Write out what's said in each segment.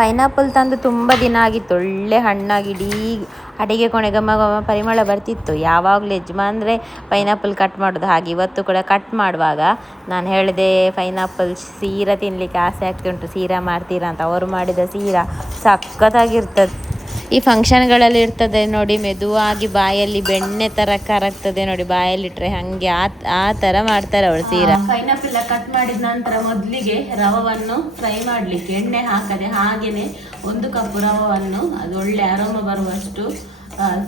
Pineapple ತಂದು ತುಂಬ ದಿನ ಆಗಿತ್ತು. ಒಳ್ಳೆ ಹಣ್ಣಾಗಿ ಇಡೀ ಅಡಿಗೆ ಕೊನೆ ಘಮ ಘಮ ಪರಿಮಳ ಬರ್ತಿತ್ತು. ಯಾವಾಗಲೂ ಯಜಮಾನ್ರೆ ಪೈನಾಪಲ್ ಕಟ್ ಮಾಡೋದು. ಹಾಗೆ ಇವತ್ತು ಕೂಡ ಕಟ್ ಮಾಡುವಾಗ ನಾನು ಹೇಳಿದೆ ಪೈನಾಪಲ್ ಸೀರಾ ತಿನ್ನಲಿಕ್ಕೆ ಆಸೆ ಆಗ್ತುಂಟು, ಸೀರಾ ಮಾಡ್ತೀರಾ ಅಂತ. ಅವರು ಮಾಡಿದ ಸೀರಾ ಸಖತ್ತಾಗಿರ್ತದೆ. ಈ ಫಂಕ್ಷನ್ಗಳಲ್ಲಿ ಇರ್ತದೆ ನೋಡಿ, ಮೆದುವಾಗಿ ಬಾಯಲ್ಲಿ ಬೆಣ್ಣೆ ಥರ ಕರಗ್ತದೆ ನೋಡಿ, ಬಾಯಲ್ಲಿಟ್ಟರೆ ಹಾಗೆ ಆ ಥರ ಮಾಡ್ತಾರೆ ಅವಳು ಸೀರಾ. ಪೈನಾಪಲ್ ಕಟ್ ಮಾಡಿದ ನಂತರ ಮೊದಲಿಗೆ ರವವನ್ನು ಫ್ರೈ ಮಾಡಲಿಕ್ಕೆ ಎಣ್ಣೆ ಹಾಕದೆ ಹಾಗೆಯೇ 1 ಕಪ್ ರವವನ್ನು ಅದು ಒಳ್ಳೆ ಅರೋಮ ಬರುವಷ್ಟು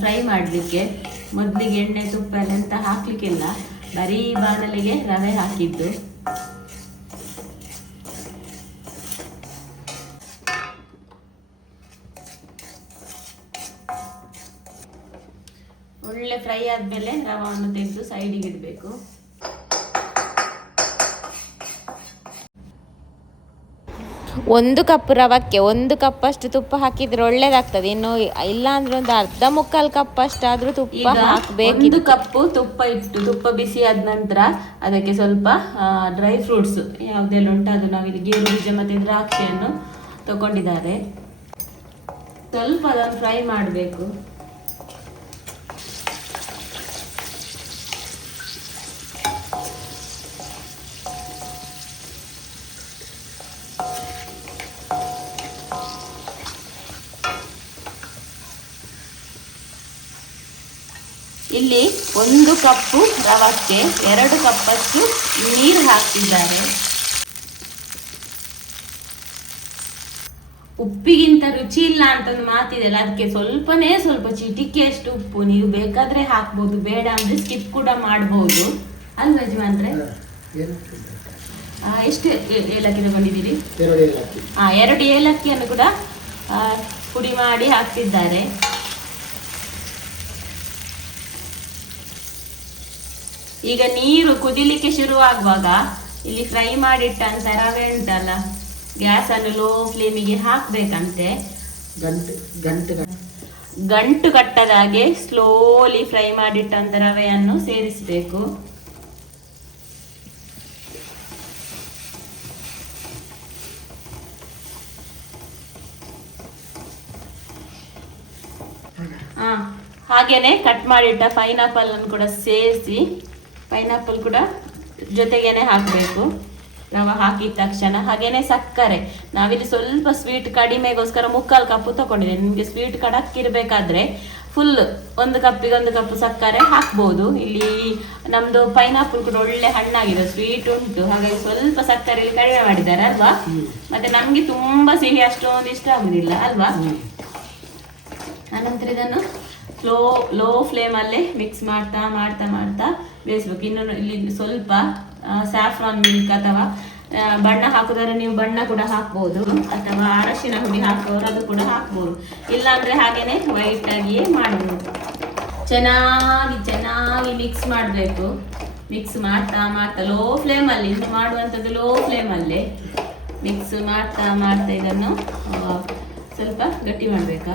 ಫ್ರೈ ಮಾಡಲಿಕ್ಕೆ ಮೊದಲಿಗೆ ಎಣ್ಣೆ ತುಪ್ಪ ಎಲ್ಲ ಎಂತ ಹಾಕಲಿಕ್ಕಿಲ್ಲ, ಬರೀ ಬಾಣಲಿಗೆ ರವೆ ಹಾಕಿದ್ದು. ಒಳ್ಳೆ ಫ್ರೈ ಆದಮೇಲೆ ರವನ್ನು ತೆಗೆದು ಸೈಡಿಗೆ ಇಡಬೇಕು. ಒಂದು ಕಪ್ ರವಕ್ಕೆ 1 ಕಪ್ ಅಷ್ಟು ತುಪ್ಪ ಹಾಕಿದ್ರೆ ಒಳ್ಳೇದಾಗ್ತದೆ. ಇನ್ನು ಇಲ್ಲ ಅಂದ್ರೆ ಒಂದು ಅರ್ಧ ಮುಕ್ಕಾಲು ಕಪ್ ಅಷ್ಟಾದ್ರೂ ತುಪ್ಪ ಹಾಕಬೇಕು. 1 ಕಪ್ ತುಪ್ಪ ಇಟ್ಟು ತುಪ್ಪ ಬಿಸಿ ಆದ ನಂತರ ಅದಕ್ಕೆ ಸ್ವಲ್ಪ ಡ್ರೈ ಫ್ರೂಟ್ಸ್ ಯಾವುದೆಲ್ಲ ಉಂಟು ಅದು ನಾವಿಲ್ಲಿ ಗೇರು ಬೀಜ ಮತ್ತೆ ದ್ರಾಕ್ಷಿಯನ್ನು ತಗೊಂಡಿದ್ದಾರೆ. ಸ್ವಲ್ಪ ಅದನ್ನು ಫ್ರೈ ಮಾಡಬೇಕು. ಇಲ್ಲಿ 1 ಕಪ್ಪು ರವಕ್ಕೆ 2 ಕಪ್ಪಷ್ಟು ನೀರು ಹಾಕ್ತಿದ್ದಾರೆ. ಉಪ್ಪಿಗಿಂತ ರುಚಿ ಇಲ್ಲ ಅಂತ ಒಂದು ಮಾತಿದೆಯಲ್ಲ, ಅದಕ್ಕೆ ಸ್ವಲ್ಪ ಚಿಟಿಕೆಯಷ್ಟು ಉಪ್ಪು. ನೀವು ಬೇಕಾದ್ರೆ ಹಾಕ್ಬೋದು, ಬೇಡ ಅಂದ್ರೆ ಸ್ಕಿಪ್ ಕೂಡ ಮಾಡ್ಬೋದು ಅಲ್ವಾ ಯಜಮಾನ್ರೆ? ಎಷ್ಟು ಏಲಕ್ಕಿ ತಗೊಂಡಿದ್ದೀರಿ? 2 ಏಲಕ್ಕಿಯನ್ನು ಕೂಡ ಪುಡಿ ಮಾಡಿ ಹಾಕ್ತಿದ್ದಾರೆ. ಈಗ ನೀರು ಕುದಿಲಿಕ್ಕೆ ಶುರುವಾಗುವಾಗ ಇಲ್ಲಿ ಫ್ರೈ ಮಾಡಿಟ್ಟಂತ ರವೆ ಉಂಟಲ್ಲ, ಗ್ಯಾಸನ್ನು ಲೋ ಫ್ಲೇಮಿಗೆ ಹಾಕಬೇಕಂತೆ. ಗಂಟು ಕಟ್ಟದ ಹಾಗೆ ಸ್ಲೋಲಿ ಫ್ರೈ ಮಾಡಿಟ್ಟಂತ ರವೆಯನ್ನು ಸೇರಿಸಬೇಕು. ಹಾಗೇನೆ ಕಟ್ ಮಾಡಿಟ್ಟ ಪೈನಾಪಲ್ ಅನ್ನು ಕೂಡ ಸೇರಿಸಿ, ಪೈನಾಪಲ್ ಕೂಡ ಜೊತೆಗೇನೆ ಹಾಕಬೇಕು ರವೆ ಹಾಕಿದ ತಕ್ಷಣ. ಹಾಗೇನೆ ಸಕ್ಕರೆ, ನಾವಿಲ್ಲಿ ಸ್ವಲ್ಪ ಸ್ವೀಟ್ ಕಡಿಮೆಗೋಸ್ಕರ 3/4 ಕಪ್ ತಗೊಂಡಿದ್ದೇನೆ. ನಿಮಗೆ ಸ್ವೀಟ್ ಕಡಕ್ಕಿರ್ಬೇಕಾದ್ರೆ ಫುಲ್ 1 ಕಪ್ಪಿಗೆ 1 ಕಪ್ ಸಕ್ಕರೆ ಹಾಕ್ಬೋದು. ಇಲ್ಲಿ ನಮ್ದು ಪೈನಾಪಲ್ ಕೂಡ ಒಳ್ಳೆ ಹಣ್ಣಾಗಿದೆ, ಸ್ವೀಟ್ ಉಂಟು, ಹಾಗಾಗಿ ಸ್ವಲ್ಪ ಸಕ್ಕರೆ ಕಡಿಮೆ ಮಾಡಿದ್ದಾರೆ ಅಲ್ವಾ? ಮತ್ತೆ ನಮ್ಗೆ ತುಂಬಾ ಸಿಹಿ ಅಷ್ಟೊಂದು ಇಷ್ಟ ಆಗುದಿಲ್ಲ ಅಲ್ವಾ? ಅನಂತರ ಇದನ್ನು ಲೋ ಫ್ಲೇಮಲ್ಲೇ ಮಿಕ್ಸ್ ಮಾಡ್ತಾ ಬೇಯಿಸ್ಬೇಕು. ಇನ್ನು ಇಲ್ಲಿ ಸ್ವಲ್ಪ ಸ್ಯಾಫ್ರಾನ್ ಮಿಲ್ಕ್ ಅಥವಾ ಬಣ್ಣ ಹಾಕೋದಾದ್ರೆ ನೀವು ಬಣ್ಣ ಕೂಡ ಹಾಕ್ಬೋದು, ಅಥವಾ ಅರಶಿನ ಹುಡಿ ಹಾಕೋರು ಅದು ಕೂಡ ಹಾಕ್ಬೋದು. ಇಲ್ಲಾಂದ್ರೆ ಹಾಗೇನೆ ವೈಟ್ ಆಗಿಯೇ ಮಾಡ್ಬೋದು. ಚೆನ್ನಾಗಿ ಮಿಕ್ಸ್ ಮಾಡಬೇಕು. ಮಿಕ್ಸ್ ಮಾಡ್ತಾ ಲೋ ಫ್ಲೇಮಲ್ಲಿ ಇದು ಮಾಡುವಂಥದ್ದು, ಲೋ ಫ್ಲೇಮಲ್ಲೇ ಮಿಕ್ಸ್ ಮಾಡ್ತಾ ಇದನ್ನು ಸ್ವಲ್ಪ ಗಟ್ಟಿ ಮಾಡಬೇಕಾ.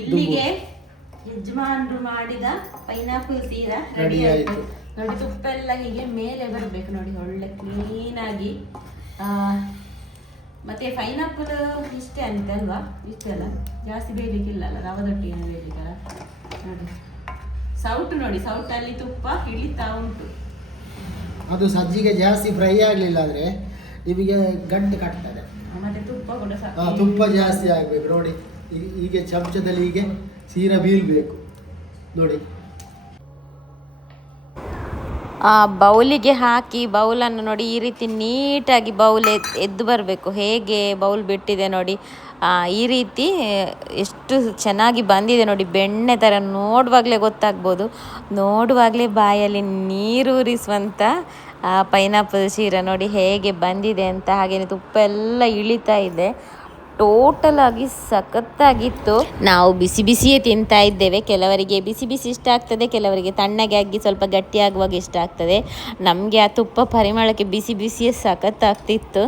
ಇಲ್ಲಿಗೆ ಯಜಮಾನ್ರು ಮಾಡಿದ ಪೈನಾಪಲ್ ಸೀರಾ ರೆಡಿ ಆಯ್ತು ನೋಡಿ. ತುಪ್ಪ ಎಲ್ಲ ಹೀಗೆ ಮೇಲೆ ಬರಬೇಕು ನೋಡಿ, ಒಳ್ಳೆ ಕ್ಲೀನ್ ಆಗಿ. ಮತ್ತೆ ಪೈನಾಪಲ್ ಇಷ್ಟೇ ಅಂತ ಅಲ್ವಾ? ಇಷ್ಟಲ್ಲ, ಜಾಸ್ತಿ ಬೇಯಲಿಕ್ಕಿಲ್ಲ ಅಲ್ಲ, ರವದೊಟ್ಟಿಗೆ ಬೇಯಲಿಕ್ಕಲ್ಲ ನೋಡಿ. ನೋಡಿ, ಸೌಟಲ್ಲಿ ತುಪ್ಪ ಹಿಡಿತಾ ಉಂಟು. ಅದು ಸಜ್ಜಿಗೆ ಜಾಸ್ತಿ ಫ್ರೈ ಆಗಲಿಲ್ಲ ಅಂದ್ರೆ ನಿಮಗೆ ಗಂಟು ಕಟ್ತದೆ. ಮತ್ತೆ ತುಪ್ಪ ಕೂಡ ತುಪ್ಪ ಜಾಸ್ತಿ ಆಗ್ಬೇಕು ನೋಡಿ. ಹೀಗೆ ಚಮಚದಲ್ಲಿ ಹೀಗೆ ಸೀರಾ ಬೀಳ್ಬೇಕು ನೋಡಿ. ಆ ಬೌಲಿಗೆ ಹಾಕಿ ಬೌಲನ್ನು ನೋಡಿ ಈ ರೀತಿ ನೀಟಾಗಿ ಬೌಲ್ ಎದ್ದು ಬರಬೇಕು. ಹೇಗೆ ಬೌಲ್ ಬಿಟ್ಟಿದೆ ನೋಡಿ, ಈ ರೀತಿ ಎಷ್ಟು ಚೆನ್ನಾಗಿ ಬಂದಿದೆ ನೋಡಿ, ಬೆಣ್ಣೆ ಥರ. ನೋಡುವಾಗಲೇ ಗೊತ್ತಾಗ್ಬೋದು, ನೋಡುವಾಗಲೇ ಬಾಯಲ್ಲಿ ನೀರೂರಿಸುವಂಥ ಪೈನಾಪಲ್ ಸೀರಾ ನೋಡಿ ಹೇಗೆ ಬಂದಿದೆ ಅಂತ. ಹಾಗೆಯೇ ತುಪ್ಪ ಎಲ್ಲ ಇಳಿತಾ ಇದೆ. ಟೋಟಲ್ ಆಗಿ ಸಖತ್ತಾಗಿತ್ತು. ನಾವು ಬಿಸಿಯೇ ತಿಂತಾ ಇದ್ದೇವೆ. ಕೆಲವರಿಗೆ ಬಿಸಿ ಇಷ್ಟ ಆಗ್ತದೆ, ಕೆಲವರಿಗೆ ತಣ್ಣಗೆ ಆಗಿ ಸ್ವಲ್ಪ ಗಟ್ಟಿಯಾಗುವಾಗ ಇಷ್ಟ ಆಗ್ತದೆ. ನಮಗೆ ಆ ತುಪ್ಪ ಪರಿಮಳಕ್ಕೆ ಬಿಸಿಯೇ ಸಖತ್ತಾಗ್ತಿತ್ತು.